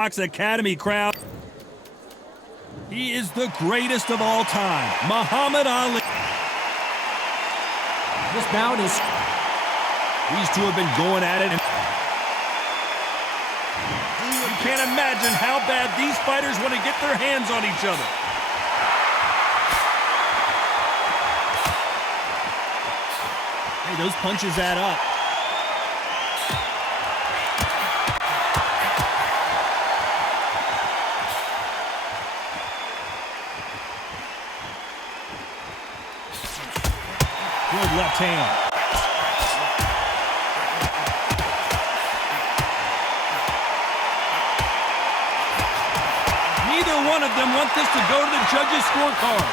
Academy crowd. He is the greatest of all time, Muhammad Ali. This bout is... These two have been going at it. You can't imagine how bad these fighters want to get their hands on each other. Hey, those punches add up. Good left hand. Neither one of them want this to go to the judges' scorecard.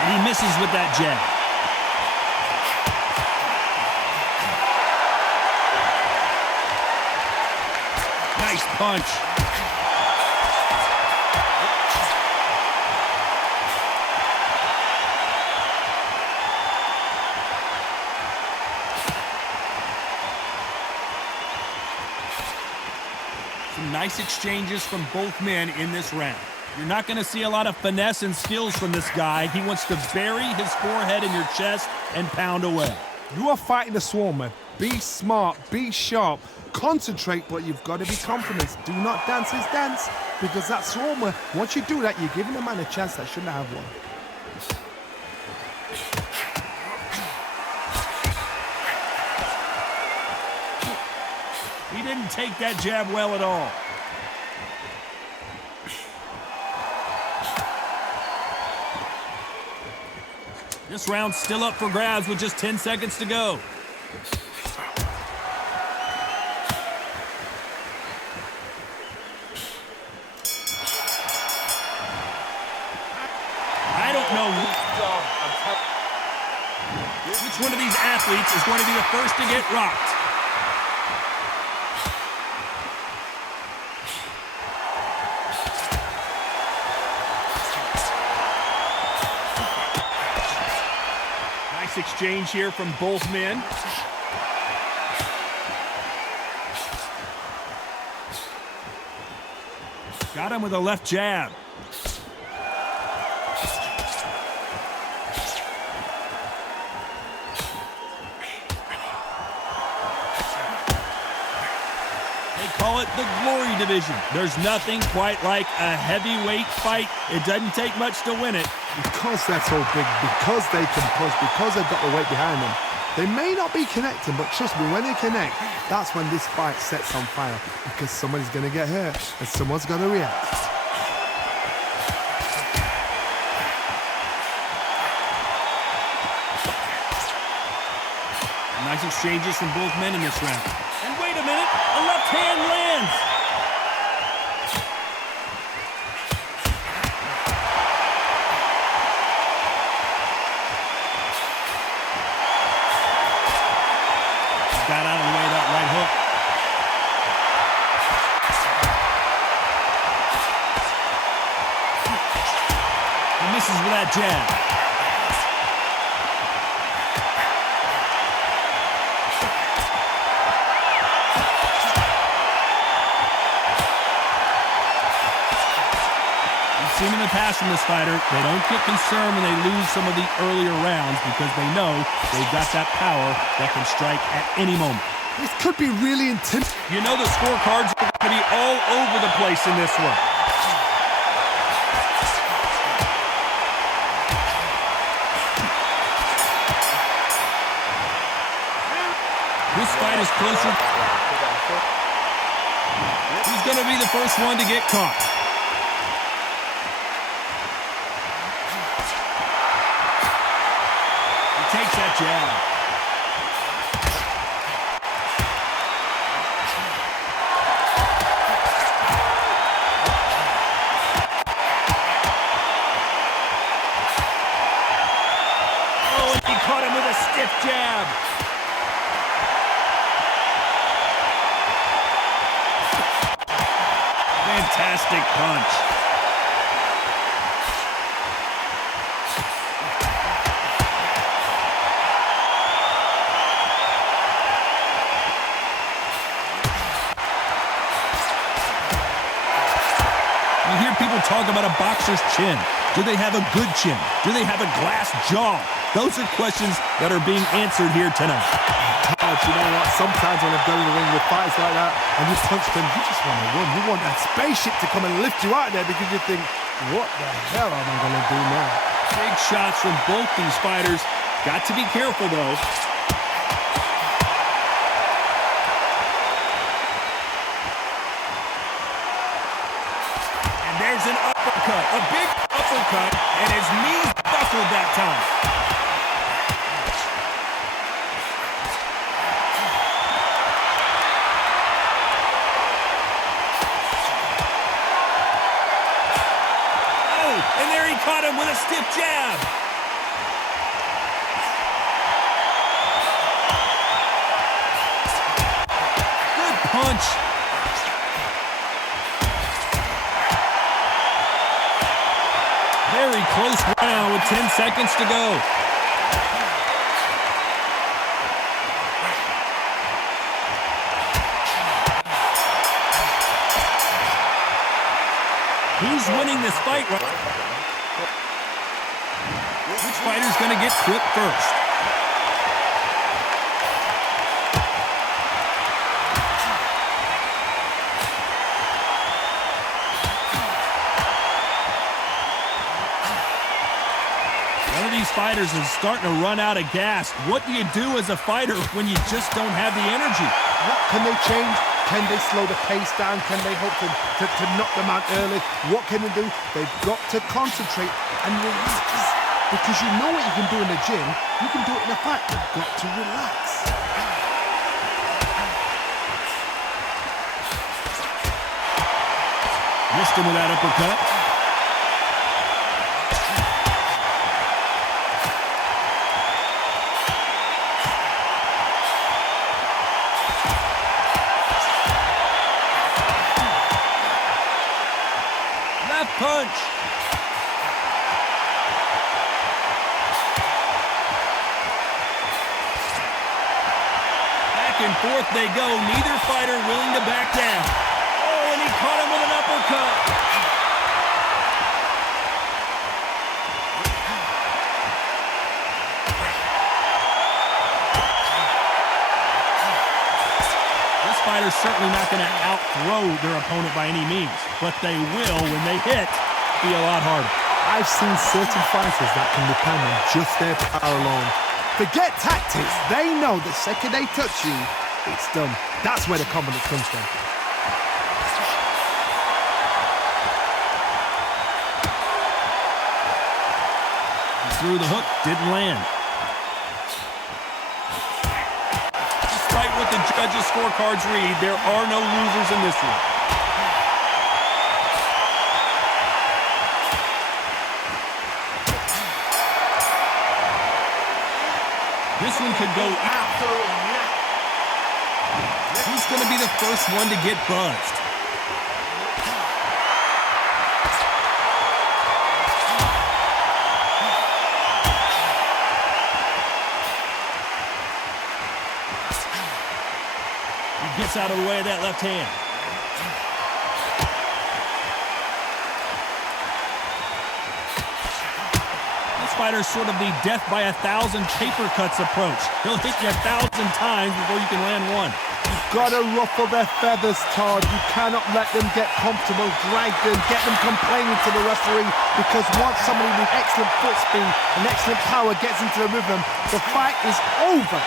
And he misses with that jab. Nice punch. Some nice exchanges from both men in this round. You're not going to see a lot of finesse and skills from this guy. He wants to bury his forehead in your chest and pound away. You are fighting a swarmer. Be smart, be sharp, concentrate, but you've got to be confident. Do not dance his dance, because that swarmer, once you do that, you're giving a man a chance that shouldn't have one. He didn't take that jab well at all. This round's still up for grabs with just 10 seconds to go. I don't know which one of these athletes is going to be the first to get rocked. Nice exchange here from both men. Got him with a left jab. Call it the glory division. There's nothing quite like a heavyweight fight. It doesn't take much to win it. Because they're so big, because they can push, because they've got the weight behind them. They may not be connecting, but trust me, when they connect, that's when this fight sets on fire. Because somebody's going to get hurt, and someone's going to react. Nice exchanges from both men in this round. And wait a minute, a left hand lands. Got out of the way of that right hook. He misses with that jab. Seen in the past from this fighter, they don't get concerned when they lose some of the earlier rounds because they know they've got that power that can strike at any moment. This could be really intense. You know the scorecards are going to be all over the place in this one. This fight is closer. Who's going to be the first one to get caught? Takes that jab. Oh, and he caught him with a stiff jab. Fantastic punch. talk about a boxer's chin. Do they have a good chin? Do they have a glass jaw? Those are questions that are being answered here tonight. You know what? Sometimes when I've done in the ring with fights like that and you punch them, you just want to run. You want that spaceship to come and lift you out there because you think, what the hell am I going to do now? Big shots from both these fighters. Got to be careful, though. And there's an uppercut, a big uppercut, and his knees buckled that time. And there he caught him with a stiff jab. Good punch. Very close round with 10 seconds to go. Who's winning this fight right now? Which fighter's going to get clipped first? One of these fighters is starting to run out of gas. What do you do as a fighter when you just don't have the energy? What can they change? Can they slow the pace down? Can they hope to knock them out early? What can they do? They've got to concentrate and relax. Because you know what you can do in the gym, you can do it in a fight. You've got to relax. Missed him with that uppercut. Left punch. Back and forth they go. Neither fighter willing to back down. Oh, and he caught him with an uppercut. This fighter's certainly not going to outthrow their opponent by any means, but they will, when they hit, be a lot harder. I've seen certain fighters that can depend on just their power alone. Forget tactics. They know the second they touch you, it's done. That's where the confidence comes from. He threw the hook, didn't land. Despite what the judges' scorecards read, there are no losers in this one. This one could go after. Who's going to be the first one to get buzzed? He gets out of the way of that left hand. Fighter's sort of the death by 1,000 paper cuts approach. He'll hit you 1,000 times before you can land one. You've got to ruffle their feathers, Todd. You cannot let them get comfortable, drag them, get them complaining to the referee, because once somebody with excellent foot speed and excellent power gets into the rhythm, the fight is over.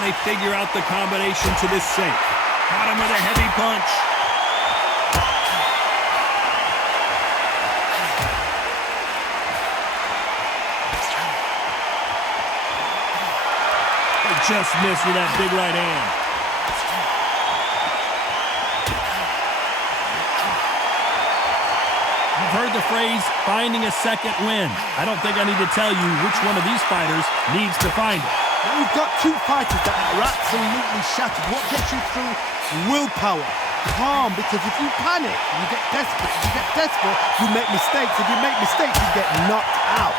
They figure out the combination to this safe. Got him with a heavy punch. They just missed with that big right hand. You've heard the phrase, finding a second win. I don't think I need to tell you which one of these fighters needs to find it. Now you've got two fighters that are absolutely shattered. What gets you through? Willpower. Calm, because if you panic, you get desperate. If you get desperate, you make mistakes. If you make mistakes, you get knocked out.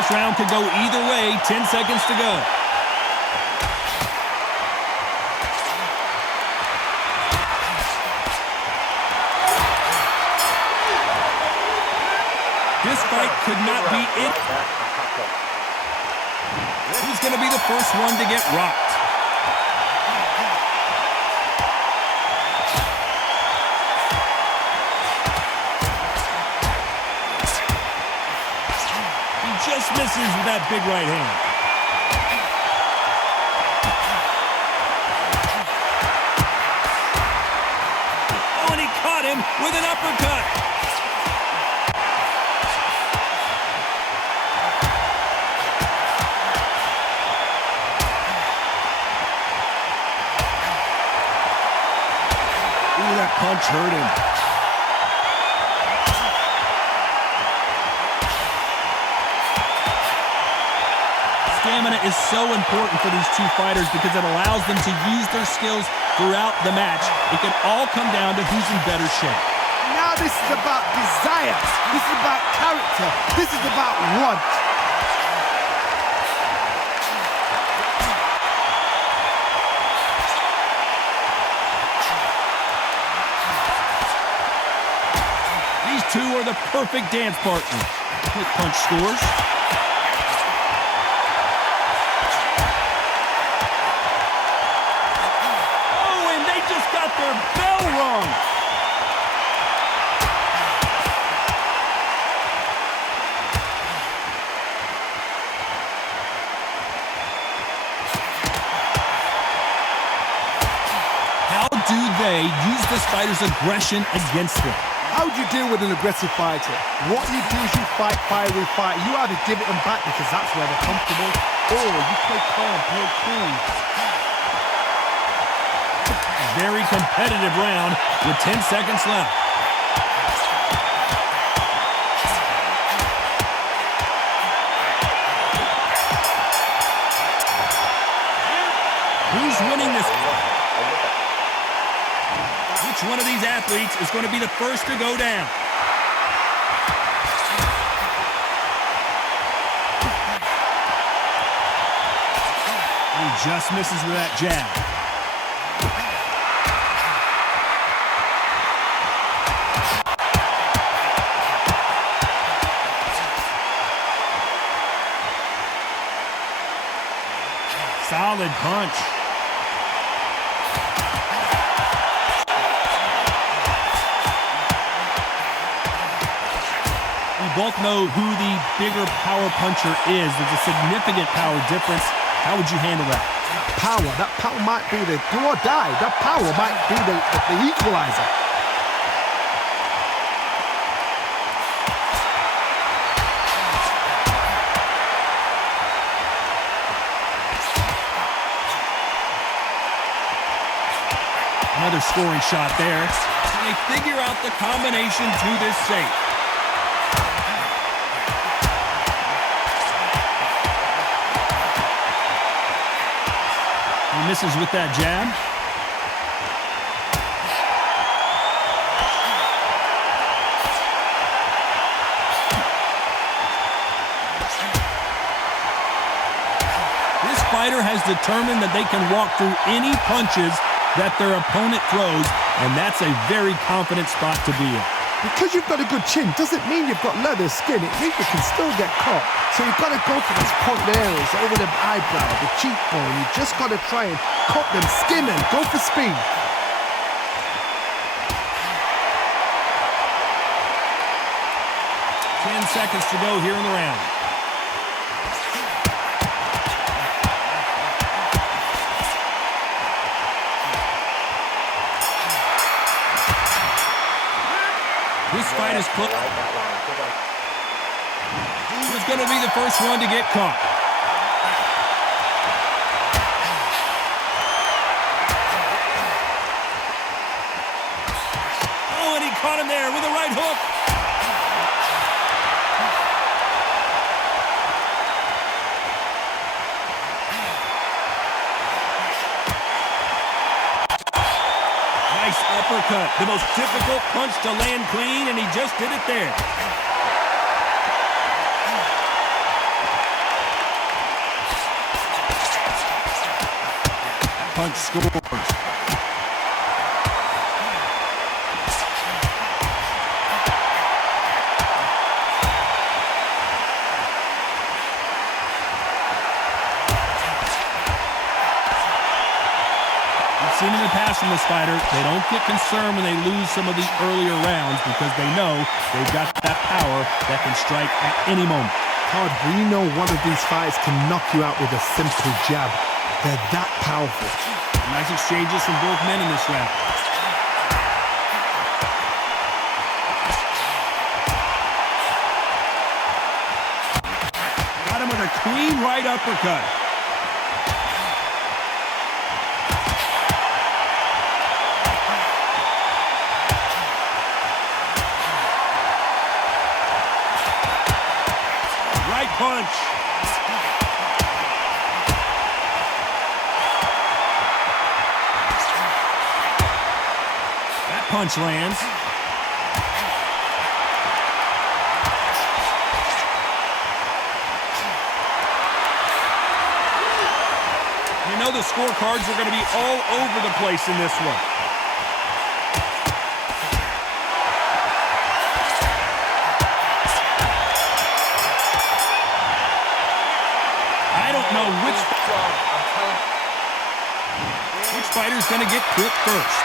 This round could go either way. 10 seconds to go. This fight could not be it. Who's going to be the first one to get rocked? He just misses with that big right hand. Oh, and he caught him with an uppercut. That punch hurt him. Stamina is so important for these two fighters because it allows them to use their skills throughout the match. It can all come down to who's in better shape. Now this is about desire. This is about character. This is about want. Two are the perfect dance partners. Quick punch scores. Oh, and they just got their bell rung. How do they use this fighter's aggression against them? How would you deal with an aggressive fighter? What you do is you fight, fire, fight. You either give it them back because that's where they're comfortable, or you play calm, play cool. Very competitive round with 10 seconds left. Who's winning this? Which one of these athletes is going to be the first to go down? He just misses with that jab. Solid punch. Both know who the bigger power puncher is. There's a significant power difference. How would you handle that? That power might be the do or die. That power might be the equalizer. Another scoring shot there. Can they figure out the combination to this safe? He misses with that jab. This fighter has determined that they can walk through any punches that their opponent throws, and that's a very confident spot to be in. Because you've got a good chin doesn't mean you've got leather skin. It means you can still get caught. So you've got to go for those point areas over the eyebrow, the cheekbone. You just got to try and cut them, skim them, go for speed. Seconds to go here in the round. This fight is close. Who's going to be the first one to get caught? Oh, and he caught him there with a right hook. uppercut, the most difficult punch to land clean, and he just did it there. That punch scores. Seen in the past from this fighter, they don't get concerned when they lose some of the earlier rounds because they know they've got that power that can strike at any moment. Todd, we know one of these fights can knock you out with a simple jab. They're that powerful. Nice exchanges from both men in this round. Got him with a clean right uppercut. Punch. That punch lands. You know the scorecards are going to be all over the place in this one. Which fighter's going to get quit first?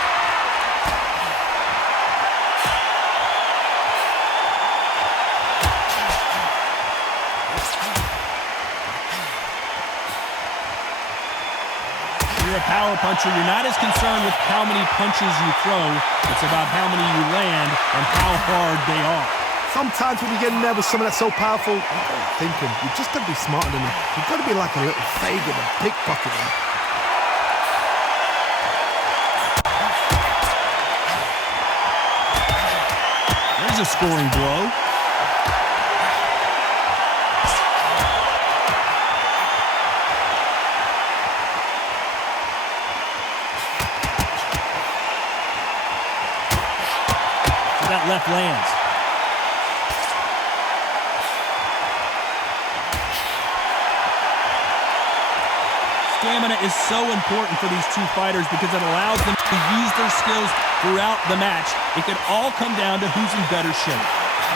You're a power puncher. You're not as concerned with how many punches you throw. It's about how many you land and how hard they are. Sometimes when you get nervous, someone that's so powerful, you've got to think him. You've just got to be smarter than him. You've got to be like a little faggot and pickpocket him. There's a scoring blow. So that left lands. Stamina is so important for these two fighters because it allows them to use their skills throughout the match. It can all come down to who's in better shape.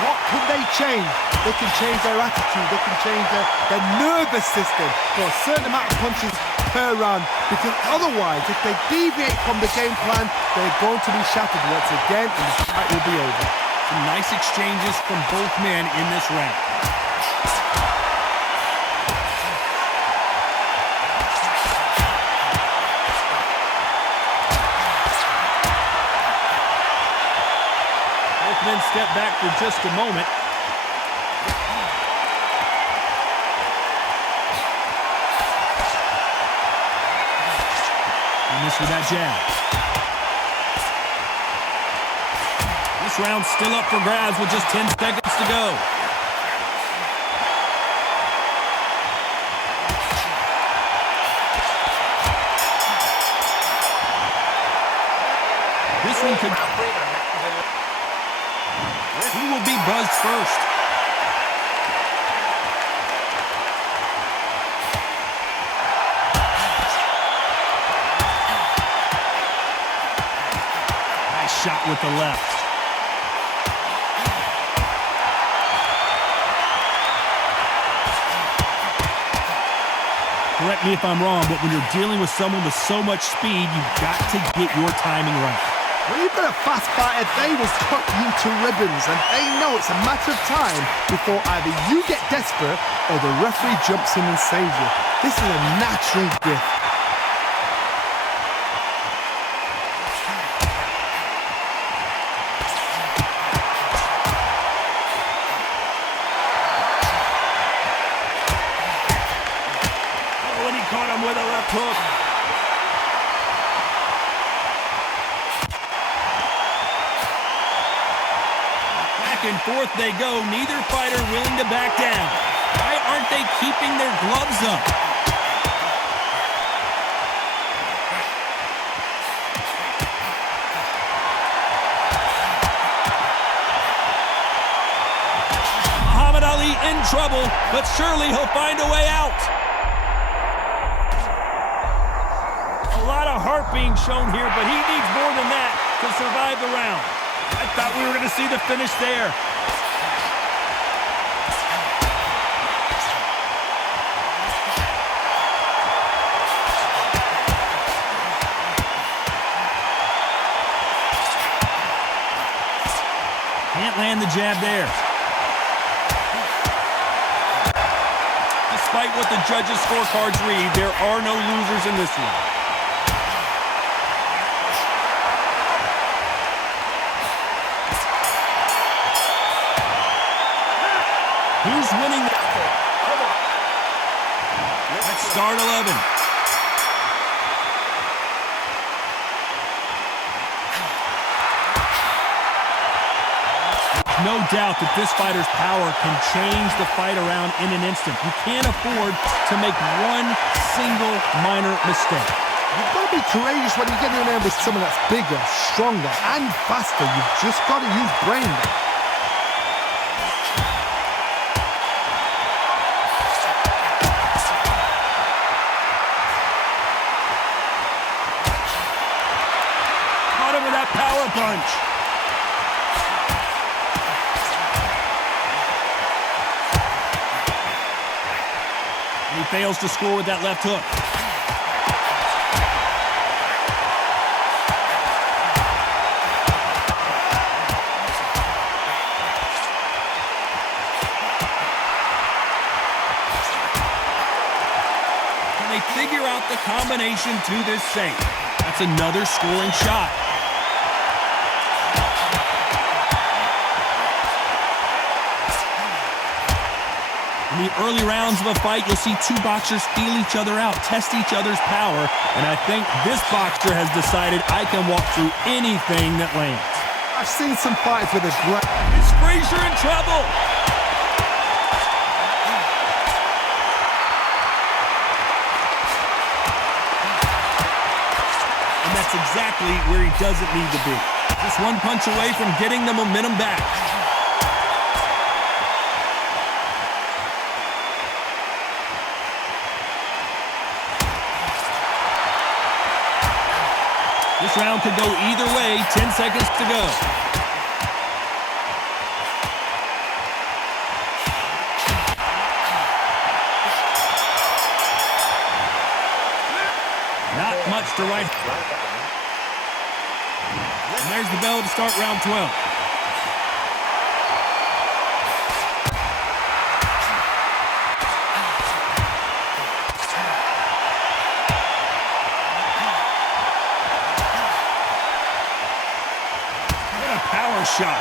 What can they change? They can change their attitude. They can change their nervous system for a certain amount of punches per round. Because otherwise, if they deviate from the game plan, they're going to be shattered once again and the fight will be over. Some nice exchanges from both men in this round. Then step back for just a moment. And missed with that jab. This round's still up for grabs with just 10 seconds to go. This one could... Who will be buzzed first? Nice shot with the left. Correct me if I'm wrong, but when you're dealing with someone with so much speed, you've got to get your timing right. When you've got a fast fighter, they will cut you to ribbons, and they know it's a matter of time before either you get desperate or the referee jumps in and saves you. This is a natural gift. Oh, and he caught him with a left hook. And forth they go, neither fighter willing to back down. Why aren't they keeping their gloves up? trouble, but surely he'll find a way out. A lot of heart being shown here, but he needs more than that to survive the round. I thought we were going to see the finish there. Can't land the jab there. Despite what the judges' scorecards read, there are no losers in this one. Who's winning? Let's start 11. No doubt that this fighter's power can change the fight around in an instant. You can't afford to make one single minor mistake. You've got to be courageous when you get in there with someone that's bigger, stronger, and faster. You've just got to use brain there. Caught him with that power punch. He fails to score with that left hook. Can they figure out the combination to this safe? That's another scoring shot. In the early rounds of a fight, you'll see two boxers feel each other out, test each other's power, and I think this boxer has decided I can walk through anything that lands. I've seen some fights with a great... Is Frazier in trouble? And that's exactly where he doesn't need to be. Just one punch away from getting the momentum back. This round could go either way. 10 seconds to go. Not much to write. And there's the bell to start round 12. Power shot.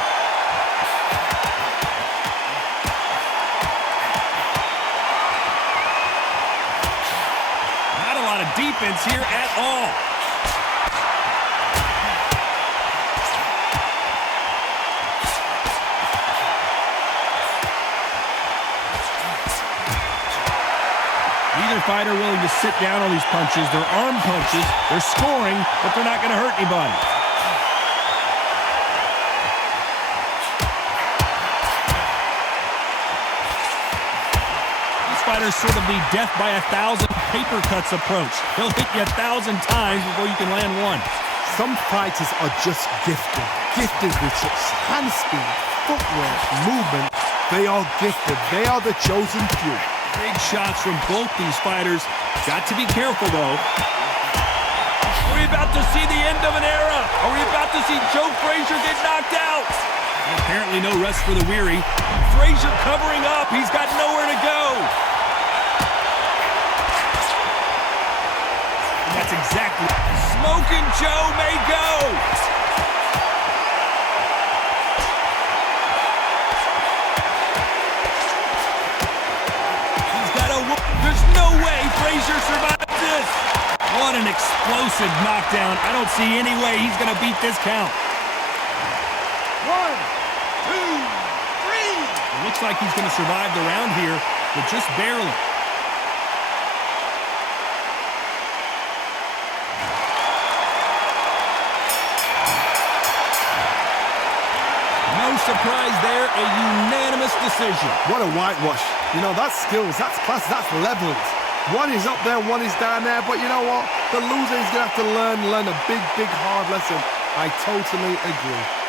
Not a lot of defense here at all. Neither fighter willing to sit down on these punches. They're arm punches. They're scoring, but they're not going to hurt anybody. Fighters sort of the death by 1,000 paper cuts approach. He'll hit you 1,000 times before you can land one. Some fighters are just gifted. Gifted with such hand speed, footwork, movement. They are gifted. They are the chosen few. Big shots from both these fighters. Got to be careful, though. Are we about to see the end of an era? Are we about to see Joe Frazier get knocked out? And apparently no rest for the weary. Frazier covering up. He's got nowhere to go. That's exactly. Smoking Joe may go. He's got a. There's no way Frazier survives this. What an explosive knockdown. I don't see any way he's going to beat this count. 1, 2, 3. It looks like he's going to survive the round here, but just barely. No surprise there, a unanimous decision. What a whitewash. You know, that's skills, that's class, that's levels. One is up there, one is down there, but you know what? The loser is going to have to learn a big, hard lesson. I totally agree.